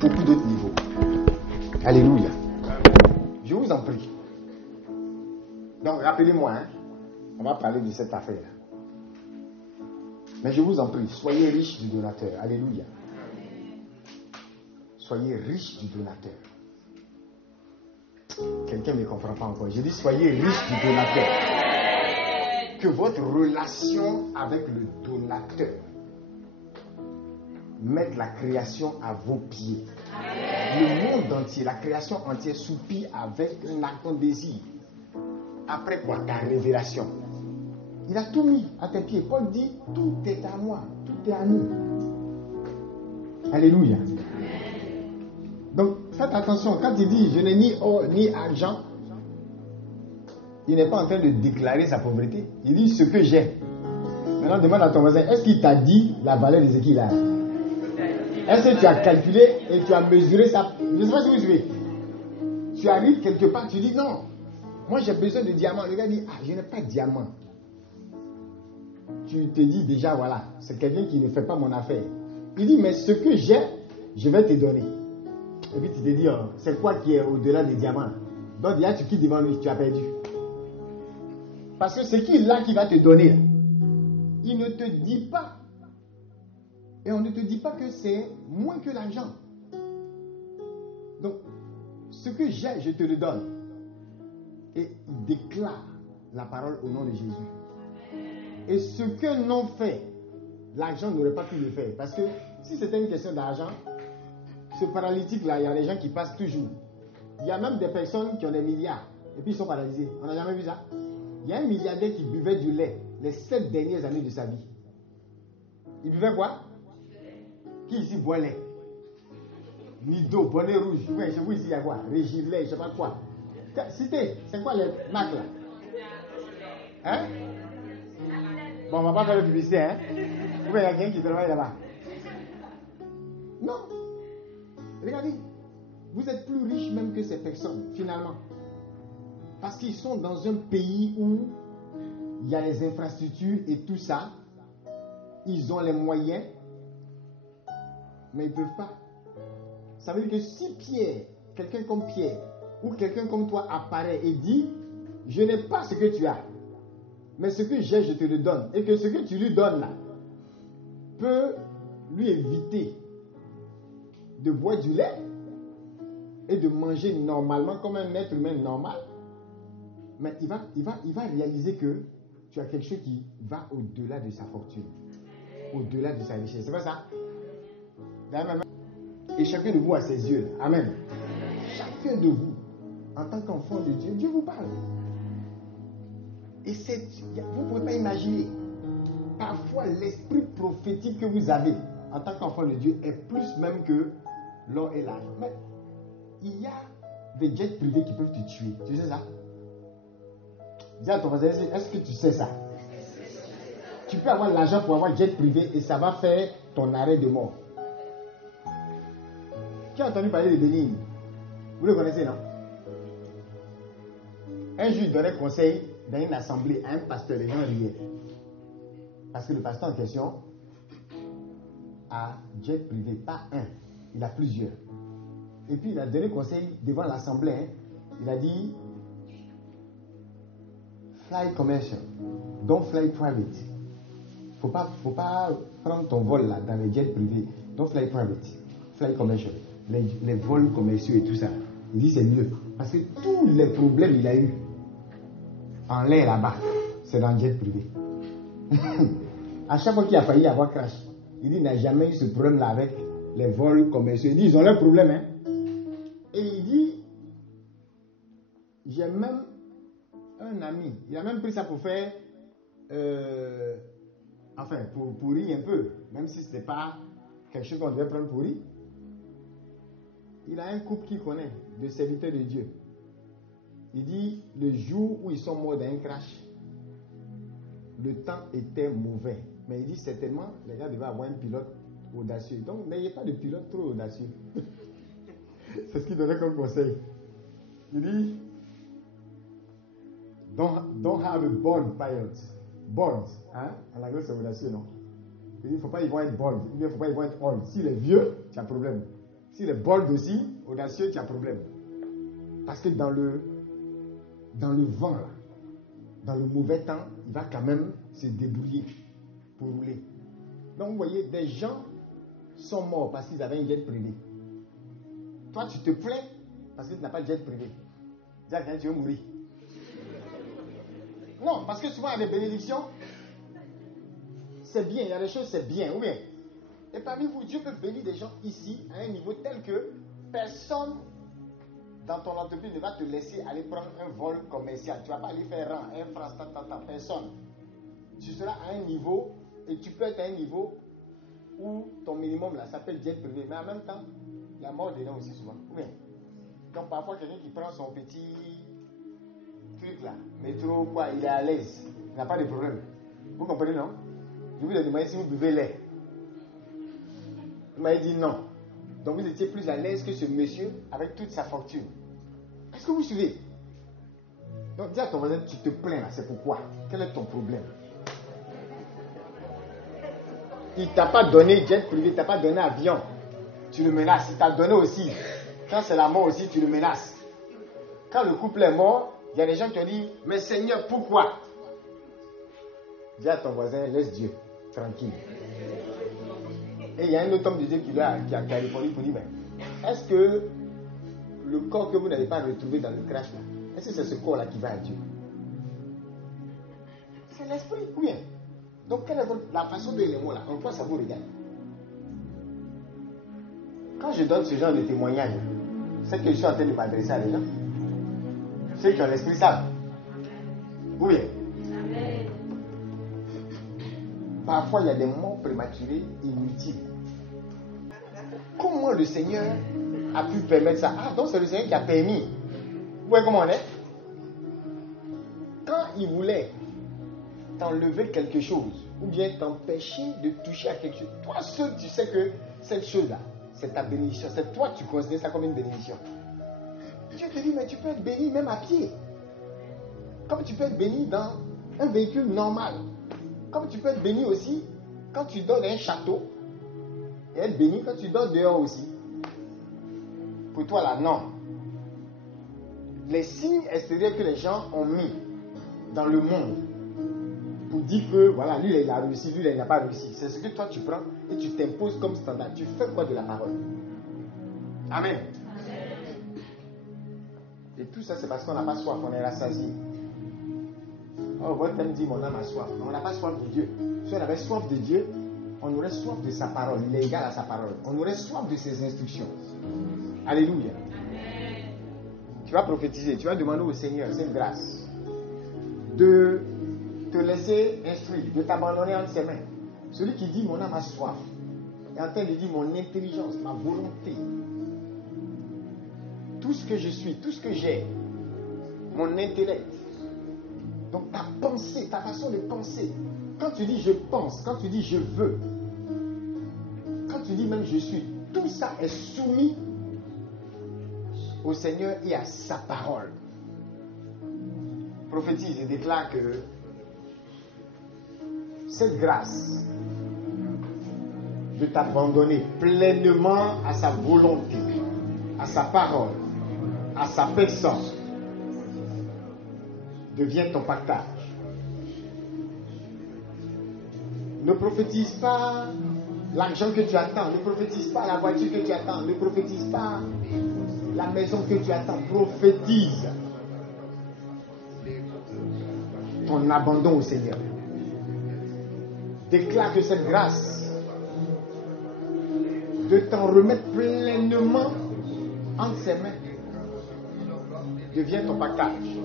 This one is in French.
beaucoup d'autres niveaux. Alléluia. Je vous en prie. Donc, rappelez-moi, on va parler de cette affaire-là. Mais je vous en prie, soyez riches du donateur. Alléluia. Soyez riches du donateur. Quelqu'un ne me comprend pas encore. Je dis soyez riches du donateur. Que votre relation avec le donateur mette la création à vos pieds. Le monde entier, la création entière soupire avec un ardent désir. Après quoi? Ta révélation. Il a tout mis à tes pieds. Paul dit, tout est à moi, tout est à nous. Alléluia. Donc, faites attention. Quand il dit, je n'ai ni or ni argent, il n'est pas en train de déclarer sa pauvreté. Il dit, ce que j'ai. Maintenant, demande à ton voisin, est-ce qu'il t'a dit la valeur de ce qu'il a? Est-ce que tu as calculé et tu as mesuré ça? Je ne sais pas si vous suivez. Tu arrives quelque part, tu dis, non, moi j'ai besoin de diamants. Le gars dit, ah, je n'ai pas de diamant. Tu te dis déjà, voilà, c'est quelqu'un qui ne fait pas mon affaire. Il dit, mais ce que j'ai, je vais te donner. Et puis tu te dis, oh, c'est quoi qui est au-delà des diamants? Donc déjà, tu quittes devant lui, tu as perdu. Parce que ce qu'il a qui va te donner, il ne te dit pas. Et on ne te dit pas que c'est moins que l'argent. Donc, ce que j'ai, je te le donne. Et il déclare la parole au nom de Jésus. Et ce qu'un non fait, l'argent n'aurait pas pu le faire. Parce que si c'était une question d'argent, ce paralytique-là, il y a des gens qui passent toujours. Il y a même des personnes qui ont des milliards. Et puis ils sont paralysés. On n'a jamais vu ça. Il y a un milliardaire qui buvait du lait les 7 dernières années de sa vie. Il buvait quoi? Qui ici boit lait? Nido, bonnet rouge. Oui, chez vous ici, il y a quoi? Régile, je ne sais pas quoi. Citez, c'est quoi les marques là? Hein? Bon, on ne va pas faire le publicité, hein? Ou bien il y a quelqu'un qui travaille là-bas? Non. Regardez, vous êtes plus riches même que ces personnes, finalement. Parce qu'ils sont dans un pays où il y a les infrastructures et tout ça. Ils ont les moyens, mais ils ne peuvent pas. Ça veut dire que si Pierre, quelqu'un comme Pierre, ou quelqu'un comme toi apparaît et dit, je n'ai pas ce que tu as, mais ce que j'ai, je te le donne, et que ce que tu lui donnes là, peut lui éviter de boire du lait et de manger normalement comme un être humain normal, mais il va réaliser que tu as quelque chose qui va au-delà de sa fortune, au-delà de sa richesse. C'est pas ça? Et chacun de vous a ses yeux. Amen. Chacun de vous, en tant qu'enfant de Dieu, Dieu vous parle. Et vous ne pouvez pas imaginer. Parfois, l'esprit prophétique que vous avez en tant qu'enfant de Dieu est plus même que l'or et l'argent. Mais il y a des jets privés qui peuvent te tuer. Tu sais ça? Dis à ton voisin, est-ce que tu sais ça? Tu peux avoir l'argent pour avoir un jet privé et ça va faire ton arrêt de mort. Qui a entendu parler de Bénigne? Vous le connaissez, non? Un jour, il donnait conseil dans une assemblée à un pasteur, les gens riaient. Parce que le pasteur en question a jet privé, pas un, il a plusieurs. Et puis il a donné conseil devant l'assemblée. Il a dit, fly commercial, don't fly private. Faut pas prendre ton vol là dans les jets privés. Don't fly private, fly commercial. Les vols commerciaux et tout ça. Il dit c'est mieux. Parce que tous les problèmes qu'il a eu en l'air là-bas, c'est dans le jet privé. À chaque fois qu'il a failli avoir crash, il dit qu'il n'a jamais eu ce problème-là avec les vols commerciaux. Il dit ils ont leurs problèmes. Hein? Et il dit, j'ai même un ami, il a même pris ça pour faire, pour pourrir un peu, même si ce n'était pas quelque chose qu'on devait prendre pourri. Il a un couple qu'il connaît, de serviteurs de Dieu. Il dit, le jour où ils sont morts dans un crash, le temps était mauvais. Mais il dit, certainement, les gars devaient avoir un pilote audacieux. Donc, n'ayez pas de pilote trop audacieux. C'est ce qu'il donnait comme conseil. Il dit, don't have a born pilot. Born, hein? En anglais, c'est audacieux, non? Il dit, il ne faut pas y voir être born. Il ne faut pas y voir être old. S'il est vieux, tu as un problème. Si les bold aussi, audacieux, tu as problème. Parce que dans le vent, là, dans le mauvais temps, il va quand même se débrouiller pour rouler. Donc vous voyez, des gens sont morts parce qu'ils avaient un jet privé. Toi, tu te plains parce que tu n'as pas de jet privé. Dis-à, tu veux mourir. Non, parce que souvent, il y a des bénédictions. C'est bien, il y a des choses, c'est bien, ou bien. Et parmi vous, Dieu peut bénir des gens ici à un niveau tel que personne dans ton entreprise ne va te laisser aller prendre un vol commercial. Tu ne vas pas aller faire rang, un France, personne. Tu seras à un niveau, et tu peux être à un niveau où ton minimum là s'appelle jet privé. Mais en même temps, il y a mort dedans aussi souvent. Oui. Donc parfois, quelqu'un qui prend son petit truc là, métro, quoi, il est à l'aise. Il n'a pas de problème. Vous comprenez, non? Je vous ai demandé si vous buvez lait. Vous m'avez dit non. Donc vous étiez plus à l'aise que ce monsieur avec toute sa fortune. Est-ce que vous suivez? Donc dis à ton voisin, tu te plains là, c'est pourquoi? Quel est ton problème? Il ne t'a pas donné jet privé, il ne t'a pas donné avion. Tu le menaces. Il t'a donné aussi. Quand c'est la mort aussi, tu le menaces. Quand le couple est mort, il y a des gens qui ont dit, mais Seigneur, pourquoi? Dis à ton voisin, laisse Dieu, tranquille. Et il y a un autre homme de Dieu qui a répondu pour dire, mais est-ce que le corps que vous n'avez pas retrouvé dans le crash là, est-ce que c'est ce corps là qui va à Dieu? C'est l'esprit, ou bien? Donc quelle est la façon de les mots là? En quoi ça vous regarde? Quand je donne ce genre de témoignage, c'est que je suis en train de m'adresser à des gens. Ceux qui ont l'esprit savent. Oui. Parfois, il y a des morts prématurées inutiles. Comment le Seigneur a pu permettre ça? Ah, donc c'est le Seigneur qui a permis. Vous voyez comment on est? Quand il voulait t'enlever quelque chose, ou bien t'empêcher de toucher à quelque chose, toi seul, tu sais que cette chose-là, c'est ta bénédiction. C'est toi, tu considères ça comme une bénédiction. Dieu te dit, mais tu peux être béni même à pied. Comme tu peux être béni dans un véhicule normal. Comme tu peux être béni aussi quand tu dors dans un château. Et être béni quand tu dors dehors aussi. Pour toi là, non. Les signes extérieurs que les gens ont mis dans le monde pour dire que voilà, lui il a réussi, lui il n'a pas réussi. C'est ce que toi tu prends et tu t'imposes comme standard. Tu fais quoi de la parole? Amen. Et tout ça c'est parce qu'on n'a pas soif, on est rassasié. Oh, votre thème dit mon âme a soif. On n'a pas soif de Dieu. Si on avait soif de Dieu, on aurait soif de sa parole. Il est égal à sa parole. On aurait soif de ses instructions. Alléluia. Amen. Tu vas prophétiser, tu vas demander au Seigneur cette grâce de te laisser instruire, de t'abandonner entre ses mains. Celui qui dit mon âme a soif est en train de dire mon intelligence, ma volonté, tout ce que je suis, tout ce que j'ai, mon intellect. Donc ta pensée, ta façon de penser. Quand tu dis je pense, quand tu dis je veux, quand tu dis même je suis, tout ça est soumis au Seigneur et à sa parole. Prophétise et déclare que cette grâce de t'abandonner pleinement à sa volonté, à sa parole, à sa personne, devient ton partage. Ne prophétise pas l'argent que tu attends, ne prophétise pas la voiture que tu attends, ne prophétise pas la maison que tu attends, prophétise ton abandon au Seigneur. Déclare que cette grâce de t'en remettre pleinement entre ses mains devient ton partage.